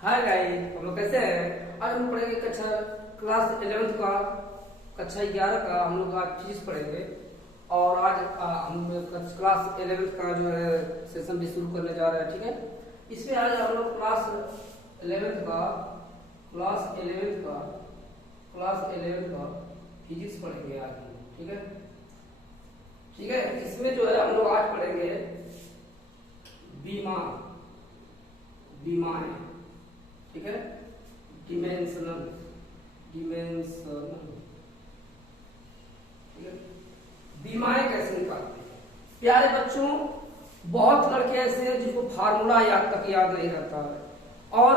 Hi guys, हम लोग कैसे हैं? आज हम पढ़ेंगे कक्षा क्लास 11th का कक्षा 11 का हम लोग आज फिजिक्स पढ़ेंगे। और आज हम क्लास 11th का जो है सेशन भी शुरू करने जा रहे हैं। ठीक है, इसमें आज हम लोग क्लास 11th का फिजिक्स पढ़ेंगे आज हम। ठीक है, ठीक है। इसमें जो है हम लोग आज पढ़ेंगे विमाएं। ठीक है, डिमेंशनल। ठीक है, विमाएं कैसे निकालते हैं? प्यारे बच्चों, बहुत लड़के ऐसे हैं जिनको फार्मूला याद नहीं रहता है, और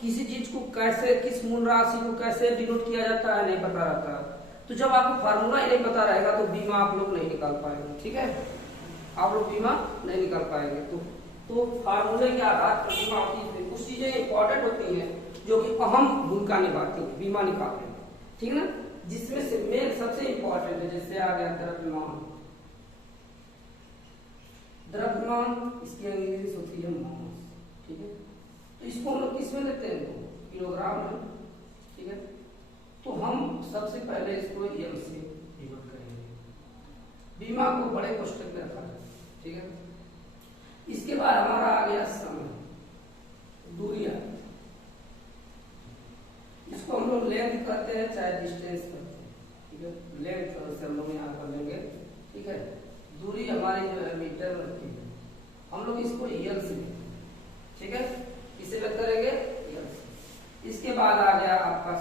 किसी चीज को कैसे, किस मूल राशि को कैसे डिनोट किया जाता है नहीं पता रहता है। तो जब आपको फार्मूला ही नहीं पता रहेगा तो बीमा आप लोग नहीं निकाल पाएंगे। ठीक है, आप लोग बीमा नहीं निकाल पाएंगे। तो फार्मूले के आधार पर बीमा होती है। कुछ चीजें इंपॉर्टेंट होती हैं जो कि अहम भूमिका निभाती है बीमा निकालने में। ठीक है ना, जिसमें से मेन सबसे इंपॉर्टेंट है, जैसे आ गया द्रव्यमान। इसकी इंग्लिश होती है मास। ठीक है, तो इसको हम लोग किस में लेते हैं? तो किलोग्राम में। ठीक है, तो हम सबसे पहले इसको एम से डिवाइड करेंगे। बीमा को बड़े कोष्ठक में रखा जाए। ठीक है, इसके बाद हमारा आ गया समय, दूरियां। इसको हम लोग लेंथ कहते हैं चाहे डिस्टेंस कहते हैं। ठीक है, लेंथ से हम लोग यहाँ कर लेंगे। ठीक है, दूरी हमारी जो है मीटर में होती है, हम लोग इसको यल से लेंगे। ठीक है, इसे व्यक्त करेंगे यल से। इसके बाद आ गया आपका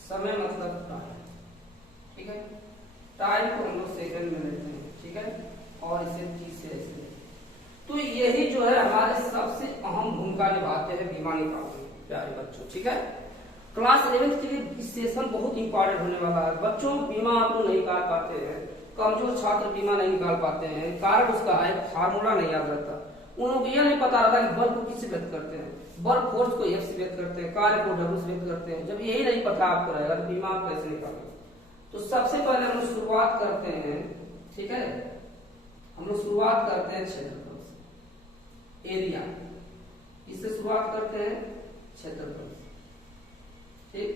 समय मतलब टाइम। ठीक है, टाइम को हम लोग सेकंड में लेते हैं। ठीक है, और इसे टी से ऐसे। तो यही जो है हमारे सबसे अहम भूमिका निभाते हैं बीमा निकालने में प्यारे बच्चों। ठीक है, क्लास 11th के लिए सेशन बहुत इंपॉर्टेंट होने वाला है बच्चों। बीमा आप लोग नहीं निकाल पाते हैं, कमजोर छात्र बीमा नहीं निकाल पाते हैं, कारण उसका है फार्मूला नहीं याद रहता। उन लोगों को यह नहीं पता रहता कि बल को किससे व्यक्त करते हैं, बल फोर्स को एफ से व्यक्त करते हैं, कार्य को डब्ल्यू से व्यक्त करते हैं। जब यही नहीं पता आपको रहेगा तो बीमा आप कैसे निकालेंगे? तो सबसे पहले हम लोग शुरुआत करते हैं। ठीक है, हम लोग शुरुआत करते हैं क्षेत्रफल से, एरिया। इससे शुरुआत करते हैं क्षेत्रफल से। ठीक,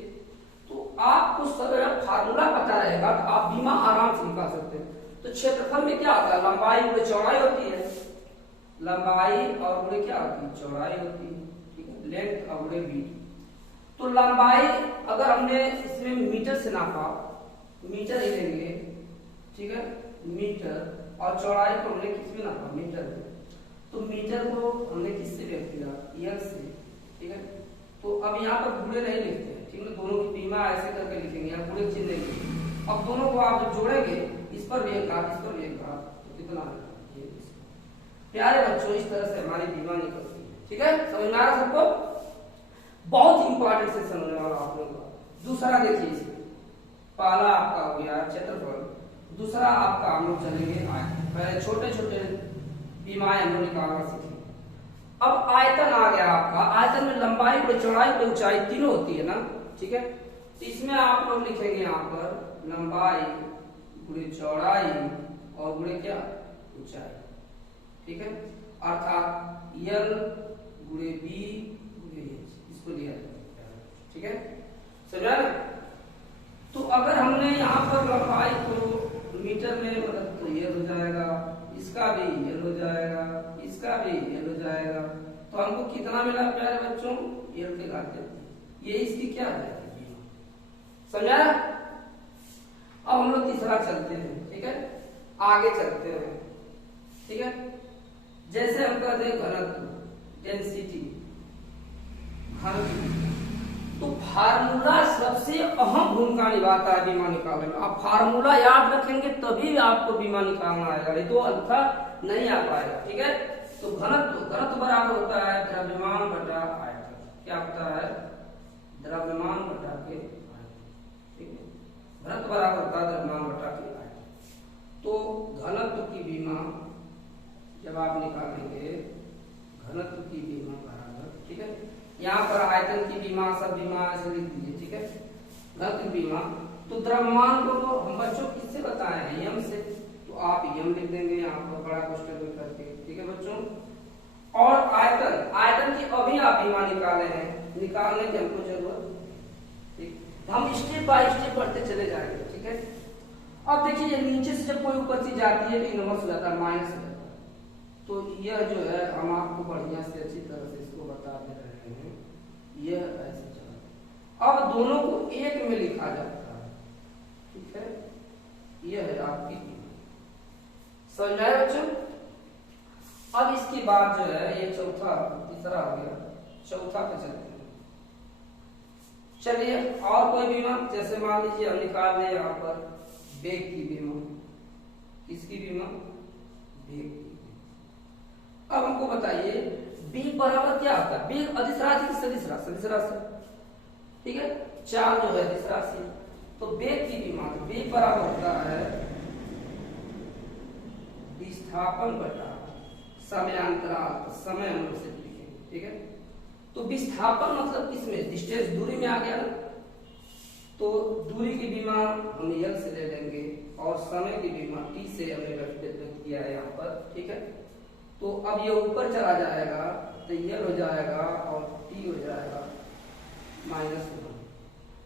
तो आपको सब फार्मूला पता रहेगा तो आप बीमा आराम से निकाल सकते हैं। तो क्षेत्रफल में क्या होता है? लंबाई गुणे चौड़ाई होती है। लंबाई और गुणे क्या होती है? चौड़ाई होती है। ठीक है, लेंथ और गुणे विड्थ। तो लंबाई अगर हमने इसमें मीटर से नापा, मीटर ही लेंगे। ठीक है, मीटर। और चौड़ाई को हमने किसमें नापा? मीटर में। तो मीटर को हमने किससे व्यक्त किया? यल से। ठीक है, तो अब यहाँ पर गुणे नहीं लिखते हैं। ठीक है, दोनों की बीमा ऐसे करके लिखेंगे, या गुणे चिन्ह नहीं। अब दोनों को आप जब जोड़ेंगे, इस पर भी एक घात, इस पर भी एक घात, तो कितना है? प्यारे बच्चों, इस तरह से हमारी बीमा निकलती है। ठीक है, समझ में आ रहा सबको? बहुत इंपॉर्टेंट सेशन होने वाला आप लोगों का। दूसरा देखिए, इसमें पहला आपका हो गया क्षेत्रफल, दूसरा आपका हम लोग चलेंगे आयतन। पहले छोटे छोटे बीमाएं हम लोग निकालना सीखेंगे। अब आयतन आ गया आपका। आयतन में लंबाई गुणे चौड़ाई गुणे ऊंचाई तीनों होती है ना। ठीक है, तो इसमें आप लोग लिखेंगे यहाँ पर लंबाई गुणे चौड़ाई और गुणे क्या? ऊंचाई। ठीक है, अर्थात यल गुणे बी गुणे एच, इसको लिया जाए। ठीक है, समझा ना? तो अगर हमने यहाँ पर लंबाई को मीटर में मतलब तो ये हो जाएगा, इसका भी ये हो जाएगा, इसका भी ये हो जाएगा। तो हमको कितना मिला प्यारे बच्चों? ये के घाते, ये इसकी क्या है? समझा? अब हम लोग तीसरा चलते हैं। ठीक है, आगे चलते हैं। ठीक है, जैसे हम कहते हैं घनत्व, डेंसिटी, घनत्व। तो फार्मूला सबसे अहम भूमिका निभाता है बीमा निकालने में। आप फार्मूला याद रखेंगे तभी आपको बीमा निकालना आएगा, नहीं तो अंथा नहीं आ पाएगा। ठीक है, तो घनत्व बराबर होता है द्रव्यमान बटा आयतन। क्या होता है? द्रव्यमान बटा के आयतन। ठीक है, घनत्व बराबर होता है द्रव्यमान बटा के आयतन। तो घनत्व की बीमा जब आप निकालेंगे, घनत्व की बीमा बराबर, ठीक है, यहाँ पर आयतन की बीमा, सब बीमा ऐसे लिख दीजिए। ठीक है, घनत्व बीमा। तो द्रव्यमान को हम बच्चों किससे बताए हैं? यम से। तो आप यम लिख देंगे यहाँ पर बड़ा क्वेश्चन करके। ठीक है बच्चों, और आयतन, आयतन की अभी आप बीमा निकाले हैं, निकालने की हमको जरूरत, ठीक, हम स्टेप बाय स्टेप बढ़ते चले जाएंगे, ठीक है। अब देखिए नीचे से जब कोई ऊपर चीज जाती है तो इनवर्स हो जाता है, माइनस हो जाता है, तो यह जो है हम आपको बढ़िया से अच्छी तरह से इसको बता दे रहे हैं, यह ऐसे चला। अब दोनों को एक में लिखा जाता है, ठीक है, यह है आपकी समझ आए बच्चों। अब इसके बाद जो है ये चौथा तीसरा हो गया, चौथा पे चलते हैं। चलिए और कोई बीमा, जैसे मान लीजिए हम निकाल लें यहाँ पर बेग की बीमा, किसकी बीमा, बेग की। अब हमको बताइए बेग बराबर क्या होता है, बेग अदिश राशि की सदिश राशि, सदिश राशि, ठीक है, 4 जो है अदिश राशि, तो बेग की बीमा, बेग बराबर होता है विस्थापन बटा समयांतराल, समय हम लोग से लिखेंगे, ठीक है। तो विस्थापन मतलब किसमें, डिस्टेंस, दूरी में आ गया ना, तो दूरी की बीमा हम एल से ले लेंगे और समय की बीमा टी से हमने व्यक्त किया है यहाँ पर, ठीक है। तो अब ये ऊपर चला जाएगा तो एल हो जाएगा और टी हो जाएगा -1,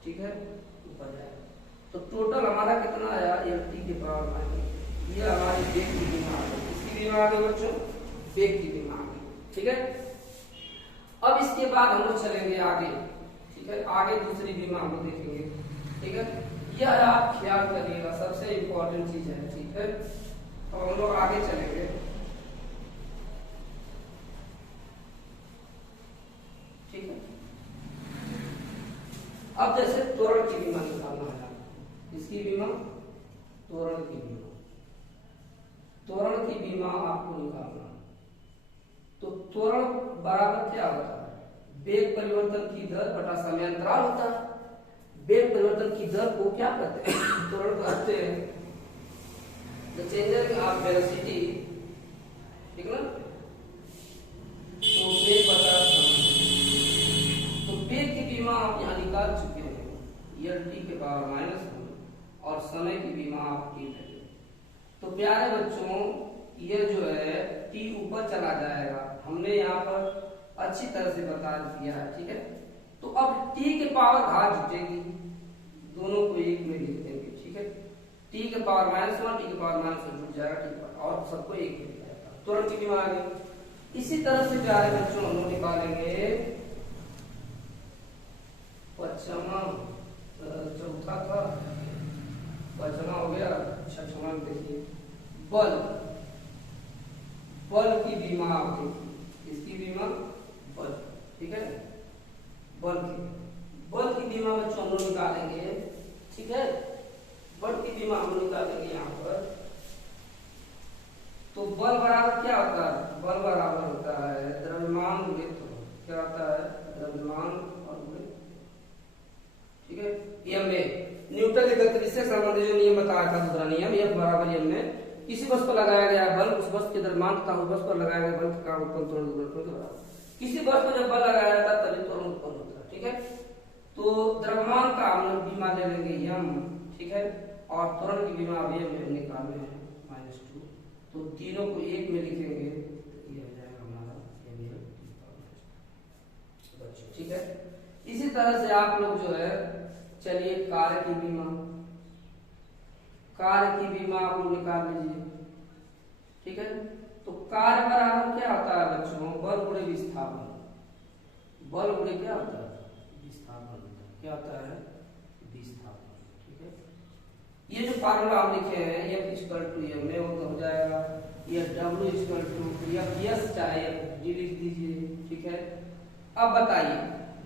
ठीक है, ऊपर जाएगा। तो टोटल हमारा कितना आया, एल टी के पावर माइनस, ये हमारी बेग की बीमा आ गई, किसकी बीमा आ गई बच्चों, बेग की बीमा आ गई, ठीक है। अब इसके बाद हम लोग चलेंगे आगे, ठीक है, आगे दूसरी बीमा हम लोग देखेंगे, ठीक है। यह आप ख्याल करिएगा, सबसे इंपॉर्टेंट चीज है, ठीक है। अब हम लोग आगे चलेंगे, ठीक है। अब जैसे त्वरण की बीमा निकालना है, इसकी बीमा, त्वरण की बीमा, त्वरण की बीमा आपको निकालना, तो त्वरण बराबर क्या होता है, वेग परिवर्तन की दर बटा समयांतराल होता है। वेग परिवर्तन की दर को क्या कहते हैं, त्वरण कहते हैं द चेंज ऑफ वेलोसिटी, ठीक है ना, तो वेग बटा समय, तो वेग की बीमा आप यहाँ निकाल चुके हैं, एल टी के पावर -1 और समय की बीमा आप टी है। तो प्यारे बच्चों ये जो है टी ऊपर चला जाएगा, हमने यहाँ पर अच्छी तरह से बता दिया है, ठीक है। तो अब टी के पावर घात जुटेगी, दोनों को एक में लिख देंगे, ठीक है। टी के पावर -1, टी के पावर -1 जुट जाएगा, ठीक है, और सबको एक में लिख जाएगा, तुरंत की बीमा आ गई। इसी तरह से प्यारे बच्चों हम लोग निकालेंगे पचमा, चौथा था, पचमा हो गया, छठवां देखिए बल, बल की बीमा आप देखिए, इसकी बीमा बल, ठीक है, बल की बीमा बच्चों हम लोग निकालेंगे, ठीक है, बल की बीमा हम लोग निकालेंगे यहाँ पर। तो बल बराबर क्या होता है, बल बराबर होता है द्रव्यमान गुणित, क्या होता है, द्रव्यमान और गुणित, ठीक है, एम में न्यूटन के गति विषय संबंधी जो नियम बताया था, दूसरा नियम, F बराबर m में किसी वस्तु पर लगाया गया बल उस वस्तु के द्रव्यमान तथा उस वस्तु पर लगाए गए बल का उत्पन्न त्वरण के बराबर। किसी वस्तु पर जब बल लगाया जाता है तभी त्वरण उत्पन्न होता है, ठीक है। तो द्रव्यमान का हम लोग बीमा ले लेंगे m, ठीक है, और त्वरण की बीमा अभी हम निकाले हैं -2, तो तीनों को एक में लिखेंगे, ये हो जाएगा हमारा बच्चों, ठीक है। इसी तरह से आप लोग जो है, चलिए कार्य की बीमा, कार्य की बीमा आप लोग निकाल लीजिए, ठीक है। तो कार्य बराबर क्या होता है बच्चों, बल गुणे विस्थापन, बल गुणे क्या होता है, विस्थापन, क्या होता है, विस्थापन, ठीक है। ये जो फार्मूला हम लिखे हैं F = m में वो तो हो जाएगा, ये W = F चाहे G लिख दीजिए, ठीक है। अब बताइए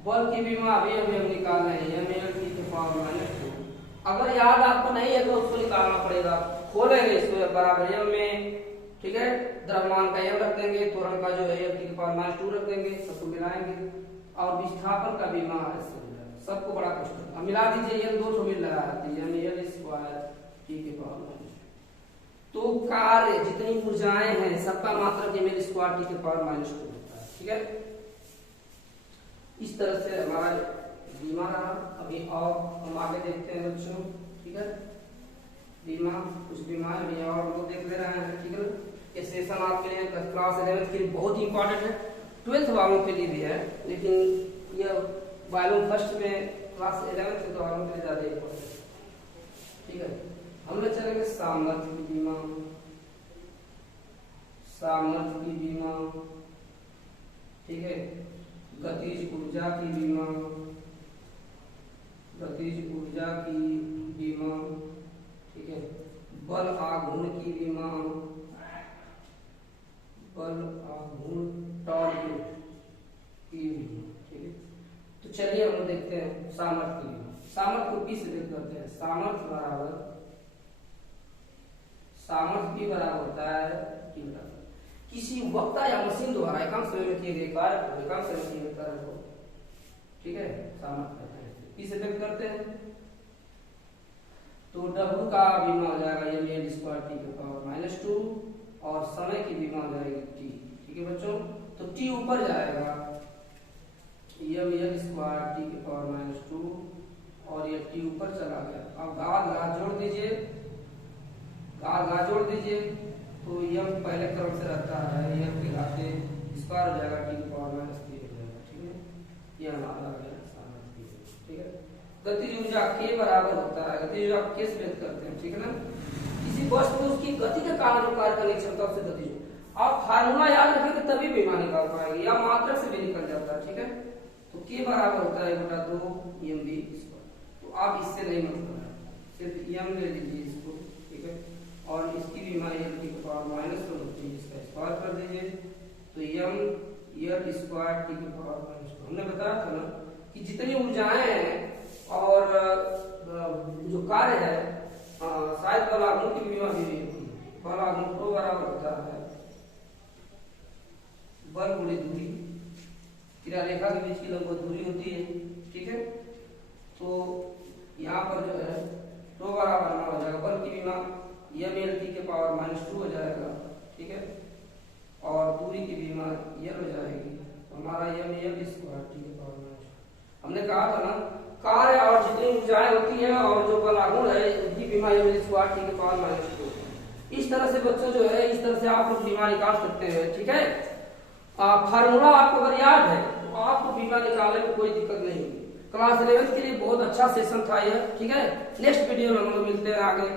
बल की बीमा अभी हम निकाल रहे हैं, m L T के पावर -2, अगर याद आपको नहीं है तो उसको निकालना पड़ेगा, खोलेंगे इसको बराबर m में, ठीक है, द्रव्यमान का m रख देंगे, त्वरण का जो है L T के पावर -2 रख देंगे, सबको मिलाएंगे और विस्थापन का बीमा ऐसे हो जाएगा, सबको बड़ा कष्ट है, अब मिला दीजिए, ये दो मिल रहा है, तो m L² T के पावर -2, तो कार्य जितनी ऊर्जाएं हैं सबका मात्रक m L² T के पावर -2 होता है, ठीक है। इस तरह से हमारा बीमा रहा। अभी और हम आगे देखते हैं बच्चों, ठीक है, बीमा, कुछ बीमाएं भी और लोग देख ले रहे हैं, ठीक है। ये सेशन आपके लिए क्लास 11 के लिए बहुत ही इंपॉर्टेंट है, 12th वालों के लिए भी है, लेकिन ये वॉल्यूम फर्स्ट में क्लास 11 से तो वालों के लिए ज्यादा इंपॉर्टेंट है। ठीक है, हम लोग चलेंगे सामर्थ्य की बीमा, सामर्थ्य की बीमा, ठीक है, गतिज ऊर्जा की बीमा, गतिज ऊर्जा की बीमा, ठीक है, बल आघूर्ण की बीमा, बल आघूर्ण टॉर्क की बीमा। ठीक है, तो चलिए हम लोग देखते हैं सामर्थ्य की बीमा। सामर्थ्य को पी से व्यक्त करते हैं, सामर्थ्य बराबर, सामर्थ्य भी बराबर होता है किसी वक्ता या मशीन द्वारा एकांक समय में किए गए कार्य को, एकांक समय में किए गए कार्य को, ठीक है, सामर्थ्य कहते हैं। पी से व्यक्त करते हैं तो W का बीमा हो जाएगा ml स्क्वायर टी के पावर -2 और समय की बीमा हो जाएगी t। ठीक है बच्चों, तो t ऊपर जाएगा ml स्क्वायर टी के पावर -2 और ये t ऊपर चला गया। अब घात जोड़ दीजिए, घात जोड़ दीजिए तो यम पहले क्रम से रहता है, यम के घाते स्क्वायर हो जाएगा टी के पावर -3 हो जाएगा। ठीक है, ये हमारा है सामर्थ्य। ठीक है, गतिज ऊर्जा के बराबर होता है, गतिज ऊर्जा के से व्यक्त करते हैं। ठीक है ना, किसी वस्तु में उसकी गति के कारण जो कार्य करने की क्षमता से गतिज, आप फार्मूला याद रखेंगे तभी बीमा निकाल पाएंगे, या मात्रक से भी निकल जाता है। ठीक है, तो के बराबर होता है 1/2 mv स्क्वायर। तो आप इससे नहीं मतलब है, सिर्फ m ले लीजिए इसको। ठीक है, और इसकी बीमा m की पावर -1 होती है, इसका स्क्वायर कर दीजिए तो m l स्क्वायर टी की पावर -2। हमने बताया था ना कि जितनी ऊर्जाएं हैं और जो कार्य है, शायद बल आघूर्ण की बीमा भी, बल आघूर्ण को बराबर होता है बल गुणित दूरी, क्रिया रेखा के बीच की लगभग दूरी होती है। ठीक है, तो यहाँ पर जो है तो बराबर हो जाएगा बल की बीमा ml t के पावर -2 हो जाएगा। ठीक है, और दूरी की बीमा l हो जाएगी, तो हमारा ml स्क्वायर टी के पावर -2। हमने कहा था ना कार्य और जितनी ऊर्जाएं होती है और जो बल आघूर्ण है उसकी बीमा ml स्क्वायर टी के पावर -2। इस तरह से बच्चों जो है, इस तरह से आप लोग बीमा निकाल सकते हैं। ठीक है, फार्मूला आपको अगर याद है तो आपको बीमा निकालने में कोई दिक्कत नहीं होगी। क्लास 11 के लिए बहुत अच्छा सेशन था यह। ठीक है, नेक्स्ट वीडियो में हम लोग मिलते हैं आगे।